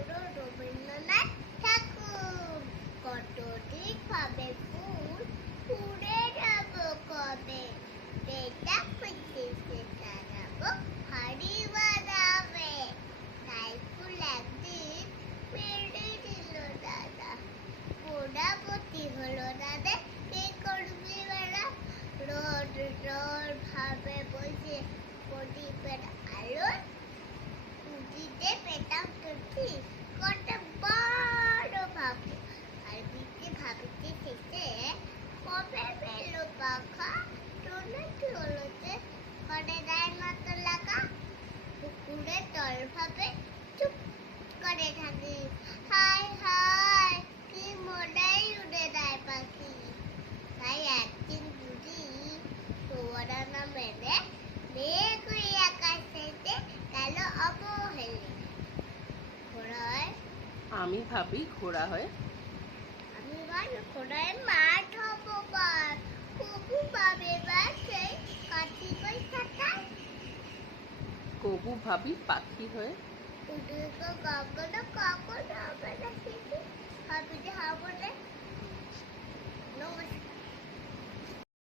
হলো রবীন্দ্রনাথ ঠাকুর। কতদিন পাবে ফুল, ফুলে যাব কবে, পেটা পেটেছে দাঁড়াবো হাড়ি বাড়াবে। তাই ফুল একদিন পেড়ে দিল দাদা, পোড়াপতি হলো দাদা, কে করবি বেড়া। রোদ রোদ ভাবে বসে প্রদীপের আলো উঠিতে পেটাম তুলছি কত বড় ভাবু। আর বিতে ভাবিতে শেষে কবে পেল পাখা, টুনে চলছে করে দেয় মতো লাগা। পুকুরের তল ভাবে চুপ করে থাকি, হায় হায় কি মনেই উড়ে দেয় পাখি। তাই একদিন বুঝি তোরা না মেরে মেঘ হয়ে আকাশেতে গেল অবহেলে। ঘোড়ায় আমি ভাবি ঘোড়া হয়, আমি বল ঘোড়ায় মাঠ হবো বার, কবু পাবে বাসে কাটি বৈশাখায়। কবু ভাবি পাখি হয়ে, উঠে গগন